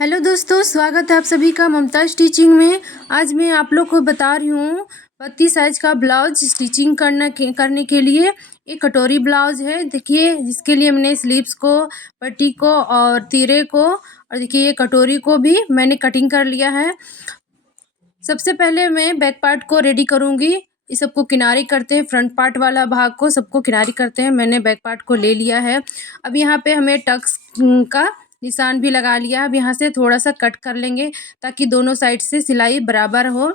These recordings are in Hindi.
हेलो दोस्तों, स्वागत है आप सभी का ममता स्टिचिंग में। आज मैं आप लोग को बता रही हूँ पत्ती साइज का ब्लाउज स्टिचिंग करने के लिए। एक कटोरी ब्लाउज है, देखिए, जिसके लिए हमने स्लीव्स को, पट्टी को और तीरे को, और देखिए ये कटोरी को भी मैंने कटिंग कर लिया है। सबसे पहले मैं बैक पार्ट को रेडी करूँगी। इस सबको किनारे करते हैं, फ्रंट पार्ट वाला भाग को सबको किनारे करते हैं। मैंने बैक पार्ट को ले लिया है। अब यहाँ पे हमें टक्स का निशान भी लगा लिया। अब यहाँ से थोड़ा सा कट कर लेंगे ताकि दोनों साइड से सिलाई बराबर हो।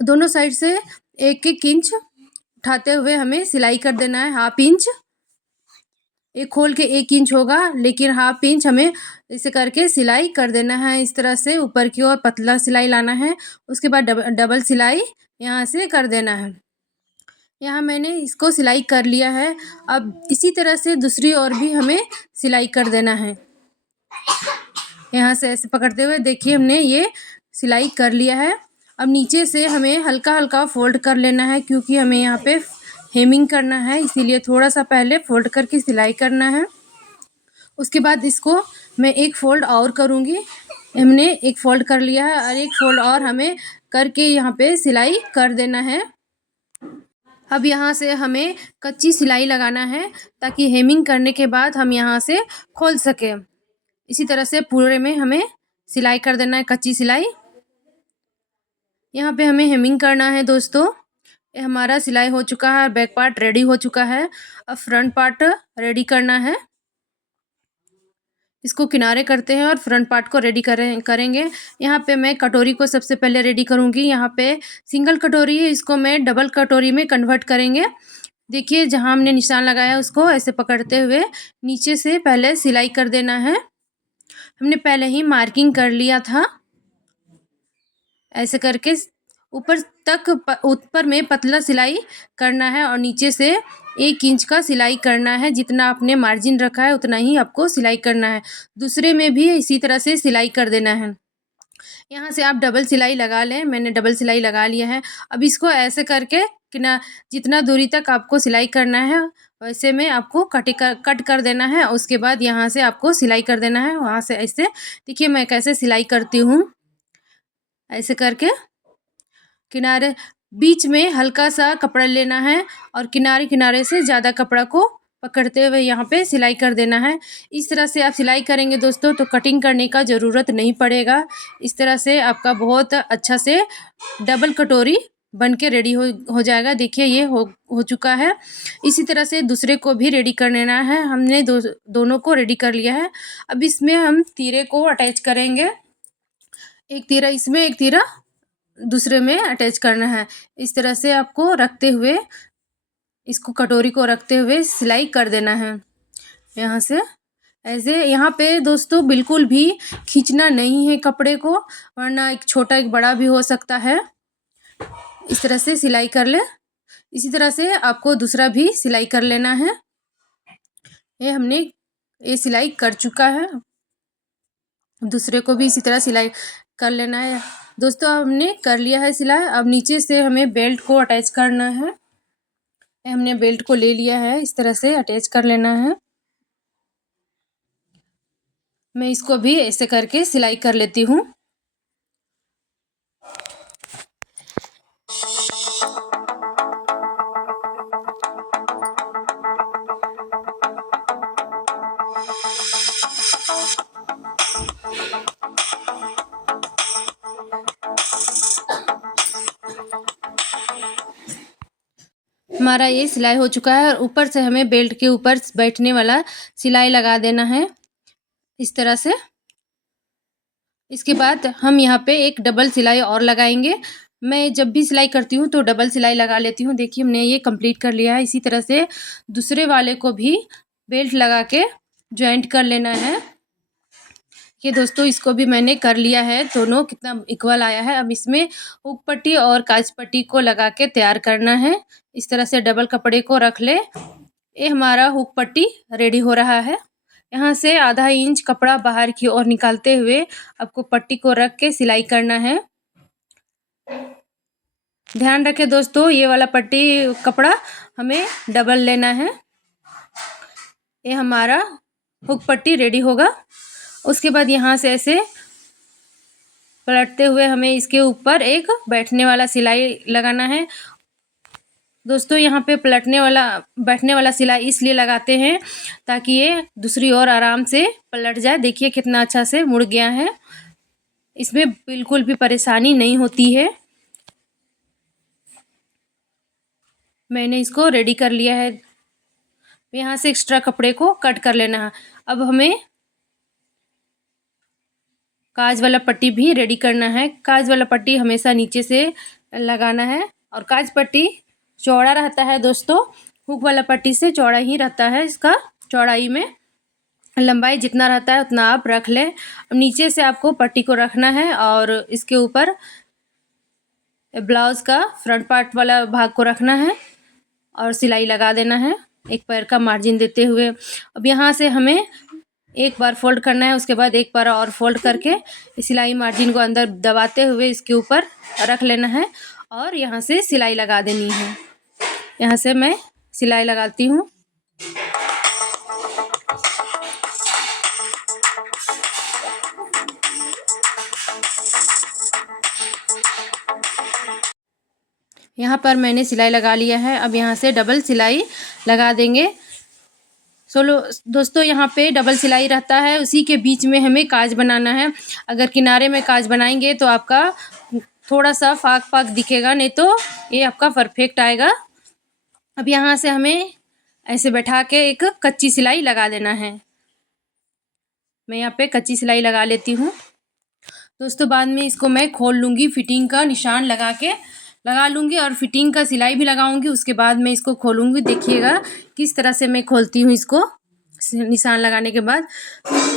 दोनों साइड से 1-1 इंच उठाते हुए हमें सिलाई कर देना है। हाफ इंच, एक खोल के 1 इंच होगा, लेकिन हाफ इंच हमें इसे करके सिलाई कर देना है। इस तरह से ऊपर की ओर पतला सिलाई लाना है। उसके बाद डबल सिलाई यहाँ से कर देना है। यहाँ मैंने इसको सिलाई कर लिया है। अब इसी तरह से दूसरी ओर भी हमें सिलाई कर देना है। यहाँ से ऐसे पकड़ते हुए देखिए हमने ये सिलाई कर लिया है। अब नीचे से हमें हल्का हल्का फोल्ड कर लेना है, क्योंकि हमें यहाँ पे हेमिंग करना है, इसीलिए थोड़ा सा पहले फोल्ड करके सिलाई करना है। उसके बाद इसको मैं एक फ़ोल्ड और करूँगी। हमने एक फ़ोल्ड कर लिया है और एक फ़ोल्ड और हमें करके यहाँ पे सिलाई कर देना है। अब यहाँ से हमें कच्ची सिलाई लगाना है ताकि हेमिंग करने के बाद हम यहाँ से खोल सकें। इसी तरह से पूरे में हमें सिलाई कर देना है, कच्ची सिलाई। यहाँ पे हमें हेमिंग करना है दोस्तों। ये हमारा सिलाई हो चुका है, बैक पार्ट रेडी हो चुका है। अब फ्रंट पार्ट रेडी करना है। इसको किनारे करते हैं और फ्रंट पार्ट को रेडी करेंगे। यहाँ पे मैं कटोरी को सबसे पहले रेडी करूँगी। यहाँ पे सिंगल कटोरी है, इसको मैं डबल कटोरी में कन्वर्ट करेंगे। देखिए, जहाँ हमने निशान लगाया है उसको ऐसे पकड़ते हुए नीचे से पहले सिलाई कर देना है। हमने पहले ही मार्किंग कर लिया था। ऐसे करके ऊपर में पतला सिलाई करना है और नीचे से 1 इंच का सिलाई करना है। जितना आपने मार्जिन रखा है उतना ही आपको सिलाई करना है। दूसरे में भी इसी तरह से सिलाई कर देना है। यहाँ से आप डबल सिलाई लगा लें। मैंने डबल सिलाई लगा लिया है। अब इसको ऐसे करके जितना दूरी तक आपको सिलाई करना है वैसे में आपको कट कर देना है। उसके बाद यहाँ से आपको सिलाई कर देना है। वहाँ से ऐसे देखिए मैं कैसे सिलाई करती हूँ। ऐसे करके किनारे बीच में हल्का सा कपड़ा लेना है और किनारे किनारे से ज़्यादा कपड़ा को पकड़ते हुए यहाँ पे सिलाई कर देना है। इस तरह से आप सिलाई करेंगे दोस्तों तो कटिंग करने का ज़रूरत नहीं पड़ेगा। इस तरह से आपका बहुत अच्छा से डबल कटोरी बन के रेडी हो जाएगा। देखिए ये हो चुका है। इसी तरह से दूसरे को भी रेडी कर लेना है। हमने दोनों को रेडी कर लिया है। अब इसमें हम तीरे को अटैच करेंगे। एक तीरा इसमें, एक तीरा दूसरे में अटैच करना है। इस तरह से आपको रखते हुए, इसको कटोरी को रखते हुए सिलाई कर देना है। यहाँ से ऐसे, यहाँ पे दोस्तों बिल्कुल भी खींचना नहीं है कपड़े को, वरना एक छोटा एक बड़ा भी हो सकता है। इस तरह से सिलाई कर ले। इसी तरह से आपको दूसरा भी सिलाई कर लेना है। ये हमने ये सिलाई कर चुका है। दूसरे को भी इसी तरह सिलाई कर लेना है। दोस्तों हमने कर लिया है सिलाई। अब नीचे से हमें बेल्ट को अटैच करना है। हमने बेल्ट को ले लिया है, इस तरह से अटैच कर लेना है। मैं इसको भी ऐसे करके सिलाई कर लेती हूँ। हमारा ये सिलाई हो चुका है और ऊपर से हमें बेल्ट के ऊपर बैठने वाला सिलाई लगा देना है, इस तरह से। इसके बाद हम यहाँ पे एक डबल सिलाई और लगाएंगे। मैं जब भी सिलाई करती हूँ तो डबल सिलाई लगा लेती हूँ। देखिए हमने ये कंप्लीट कर लिया है। इसी तरह से दूसरे वाले को भी बेल्ट लगा के जॉइंट कर लेना है। ये दोस्तों इसको भी मैंने कर लिया है। दोनों कितना इक्वल आया है। अब इसमें हुक पट्टी और काज पट्टी को लगा के तैयार करना है। इस तरह से डबल कपड़े को रख ले। ये हमारा हुक पट्टी रेडी हो रहा है। यहाँ से आधा इंच कपड़ा बाहर की ओर निकालते हुए आपको पट्टी को रख के सिलाई करना है। ध्यान रखें दोस्तों, ये वाला पट्टी कपड़ा हमें डबल लेना है। ये हमारा हुक पट्टी रेडी होगा। उसके बाद यहाँ से ऐसे पलटते हुए हमें इसके ऊपर एक बैठने वाला सिलाई लगाना है। दोस्तों यहाँ पे बैठने वाला सिलाई इसलिए लगाते हैं ताकि ये दूसरी ओर आराम से पलट जाए। देखिए कितना अच्छा से मुड़ गया है, इसमें बिल्कुल भी परेशानी नहीं होती है। मैंने इसको रेडी कर लिया है। यहाँ से एक्स्ट्रा कपड़े को कट कर लेना है। अब हमें काज वाला पट्टी भी रेडी करना है। काज वाला पट्टी हमेशा नीचे से लगाना है और काज पट्टी चौड़ा रहता है दोस्तों, हुक वाला पट्टी से चौड़ा ही रहता है। इसका चौड़ाई में लंबाई जितना रहता है उतना आप रख लें। अब नीचे से आपको पट्टी को रखना है और इसके ऊपर ब्लाउज़ का फ्रंट पार्ट वाला भाग को रखना है और सिलाई लगा देना है एक पैर का मार्जिन देते हुए। अब यहाँ से हमें एक बार फोल्ड करना है, उसके बाद एक बार और फोल्ड करके सिलाई मार्जिन को अंदर दबाते हुए इसके ऊपर रख लेना है और यहाँ से सिलाई लगा देनी है। यहाँ से मैं सिलाई लगाती हूँ। यहाँ पर मैंने सिलाई लगा लिया है। अब यहाँ से डबल सिलाई लगा देंगे। दोस्तों यहाँ पे डबल सिलाई रहता है, उसी के बीच में हमें काज बनाना है। अगर किनारे में काज बनाएंगे तो आपका थोड़ा सा फाक फाक दिखेगा, नहीं तो ये आपका परफेक्ट आएगा। अब यहाँ से हमें ऐसे बैठा के एक कच्ची सिलाई लगा देना है। मैं यहाँ पे कच्ची सिलाई लगा लेती हूँ दोस्तों। बाद में इसको मैं खोल लूँगी, फिटिंग का निशान लगा लूँगी और फिटिंग का सिलाई भी लगाऊंगी। उसके बाद मैं इसको खोलूँगी। देखिएगा किस तरह से मैं खोलती हूँ इसको निशान लगाने के बाद।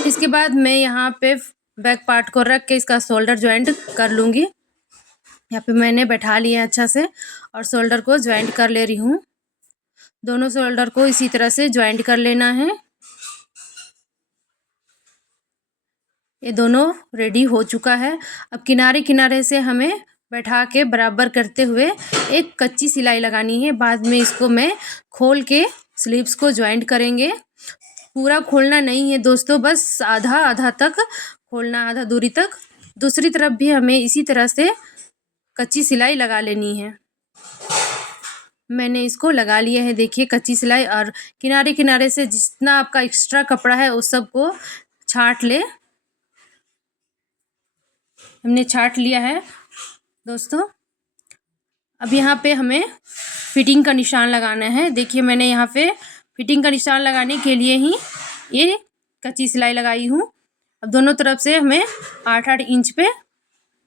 इसके बाद मैं यहाँ पे बैक पार्ट को रख के इसका शोल्डर ज्वाइंट कर लूँगी। यहाँ पे मैंने बैठा लिया अच्छा से और शोल्डर को ज्वाइंट कर ले रही हूँ। दोनों शोल्डर को इसी तरह से ज्वाइंट कर लेना है। ये दोनों रेडी हो चुका है। अब किनारे किनारे से हमें बैठा के बराबर करते हुए एक कच्ची सिलाई लगानी है। बाद में इसको मैं खोल के स्लीव्स को ज्वाइंट करेंगे। पूरा खोलना नहीं है दोस्तों, बस आधा आधा तक खोलना, आधा दूरी तक। दूसरी तरफ भी हमें इसी तरह से कच्ची सिलाई लगा लेनी है। मैंने इसको लगा लिया है, देखिए कच्ची सिलाई। और किनारे किनारे से जितना आपका एक्स्ट्रा कपड़ा है उस सब को छांट ले। हमने छांट लिया है दोस्तों। अब यहाँ पे हमें फिटिंग का निशान लगाना है। देखिए मैंने यहाँ पे फिटिंग का निशान लगाने के लिए ही ये कच्ची सिलाई लगाई हूँ। अब दोनों तरफ से हमें 8-8 इंच पे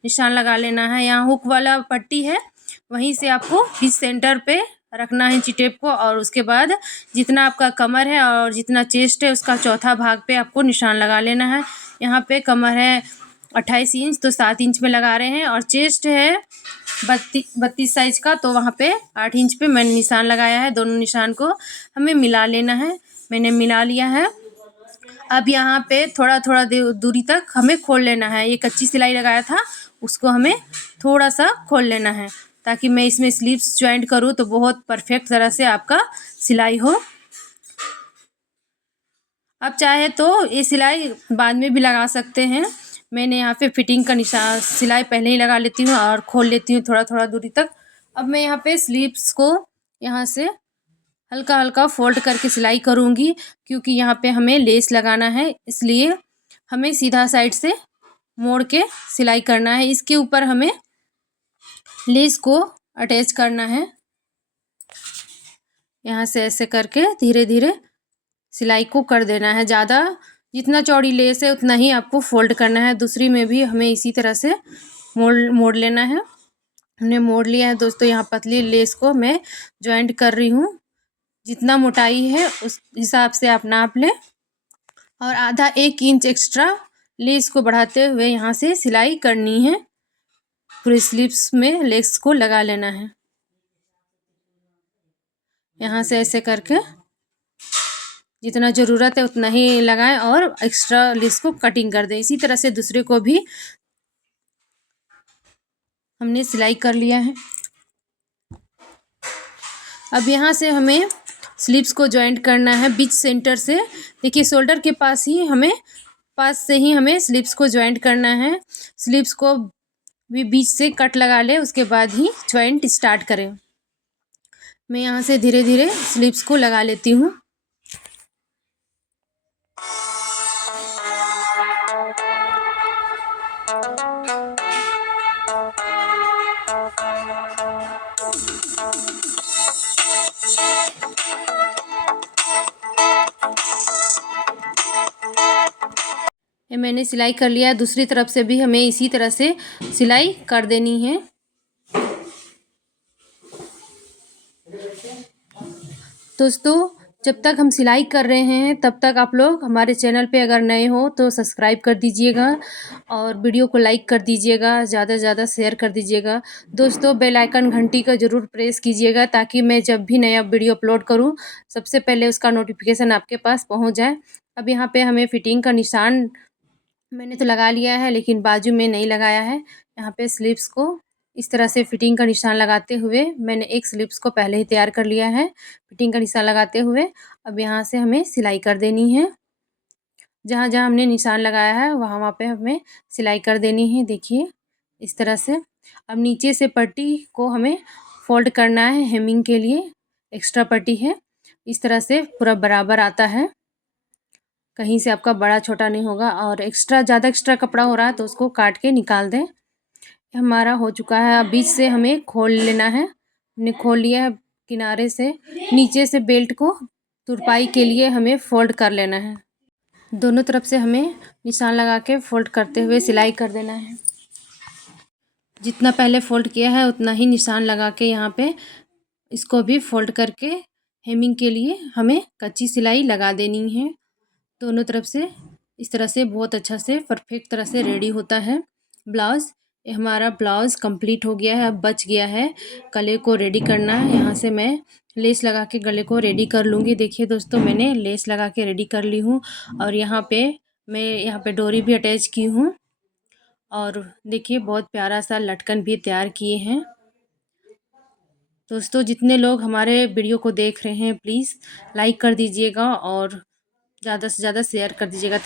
निशान लगा लेना है। यहाँ हुक वाला पट्टी है, वहीं से आपको इस सेंटर पे रखना है इंची टेप को और उसके बाद जितना आपका कमर है और जितना चेस्ट है उसका चौथा भाग पे आपको निशान लगा लेना है। यहाँ पे कमर है 28 इंच तो 7 इंच में लगा रहे हैं और चेस्ट है 32 साइज का, तो वहाँ पे 8 इंच पे मैंने निशान लगाया है। दोनों निशान को हमें मिला लेना है। मैंने मिला लिया है। अब यहाँ पे थोड़ा थोड़ा दूरी तक हमें खोल लेना है। ये कच्ची सिलाई लगाया था उसको हमें थोड़ा सा खोल लेना है ताकि मैं इसमें स्लीव्स ज्वाइंट करूँ तो बहुत परफेक्ट तरह से आपका सिलाई हो। आप चाहे तो ये सिलाई बाद में भी लगा सकते हैं। मैंने यहाँ पे फिटिंग का निशान सिलाई पहले ही लगा लेती हूँ और खोल लेती हूँ थोड़ा थोड़ा दूरी तक। अब मैं यहाँ पे स्लीव्स को यहाँ से हल्का हल्का फोल्ड करके सिलाई करूँगी, क्योंकि यहाँ पे हमें लेस लगाना है, इसलिए हमें सीधा साइड से मोड़ के सिलाई करना है। इसके ऊपर हमें लेस को अटैच करना है। यहाँ से ऐसे करके धीरे धीरे सिलाई को कर देना है। ज़्यादा जितना चौड़ी लेस है उतना ही आपको फोल्ड करना है। दूसरी में भी हमें इसी तरह से मोड़ लेना है। हमने मोड़ लिया है दोस्तों। यहाँ पतली लेस को मैं ज्वाइंट कर रही हूँ। जितना मोटाई है उस हिसाब से आप नाप लें और आधा 1 इंच एक्स्ट्रा लेस को बढ़ाते हुए यहाँ से सिलाई करनी है। पूरे स्लीव्स में लेस को लगा लेना है। यहाँ से ऐसे करके जितना ज़रूरत है उतना ही लगाएं और एक्स्ट्रा लेस को कटिंग कर दें। इसी तरह से दूसरे को भी हमने सिलाई कर लिया है। अब यहाँ से हमें स्लीव्स को ज्वाइंट करना है बीच सेंटर से। देखिए शोल्डर के पास ही हमें पास से ही हमें स्लीव्स को जॉइंट करना है। स्लीव्स को भी बीच से कट लगा ले, उसके बाद ही जॉइंट स्टार्ट करें। मैं यहाँ से धीरे धीरे स्लीव्स को लगा लेती हूँ। ये मैंने सिलाई कर लिया। दूसरी तरफ से भी हमें इसी तरह से सिलाई कर देनी है। दोस्तों, जब तक हम सिलाई कर रहे हैं तब तक आप लोग हमारे चैनल पे अगर नए हो तो सब्सक्राइब कर दीजिएगा और वीडियो को लाइक कर दीजिएगा, ज़्यादा से ज़्यादा शेयर कर दीजिएगा। दोस्तों, बेल आइकन घंटी का ज़रूर प्रेस कीजिएगा ताकि मैं जब भी नया वीडियो अपलोड करूं सबसे पहले उसका नोटिफिकेशन आपके पास पहुंच जाए। अब यहाँ पे हमें फिटिंग का निशान मैंने तो लगा लिया है, लेकिन बाजू में नहीं लगाया है। यहाँ पे स्लीव्स को इस तरह से फिटिंग का निशान लगाते हुए मैंने एक स्लीव्स को पहले ही तैयार कर लिया है। फिटिंग का निशान लगाते हुए अब यहाँ से हमें सिलाई कर देनी है। जहाँ जहाँ हमने निशान लगाया है वहाँ वहाँ पे हमें सिलाई कर देनी है। देखिए इस तरह से। अब नीचे से पट्टी को हमें फोल्ड करना है हेमिंग के लिए। एक्स्ट्रा पट्टी है, इस तरह से पूरा बराबर आता है, कहीं से आपका बड़ा छोटा नहीं होगा। और ज़्यादा एक्स्ट्रा कपड़ा हो रहा है तो उसको काट के निकाल दें। हमारा हो चुका है। अब बीच से हमें खोल लेना है। हमने खोल लिया है किनारे से। नीचे से बेल्ट को तुरपाई के लिए हमें फोल्ड कर लेना है। दोनों तरफ से हमें निशान लगा के फोल्ड करते हुए सिलाई कर देना है। जितना पहले फोल्ड किया है उतना ही निशान लगा के यहाँ पे इसको भी फोल्ड करके हेमिंग के लिए हमें कच्ची सिलाई लगा देनी है। दोनों तरफ से इस तरह से बहुत अच्छा से परफेक्ट तरह से रेडी होता है ब्लाउज़। ये हमारा ब्लाउज़ कंप्लीट हो गया है। अब बच गया है गले को रेडी करना है। यहाँ से मैं लेस लगा के गले को रेडी कर लूँगी। देखिए दोस्तों, मैंने लेस लगा के रेडी कर ली हूँ और यहाँ पे डोरी भी अटैच की हूँ। और देखिए बहुत प्यारा सा लटकन भी तैयार किए हैं। दोस्तों, जितने लोग हमारे वीडियो को देख रहे हैं प्लीज़ लाइक कर दीजिएगा और ज़्यादा से ज़्यादा शेयर कर दीजिएगा।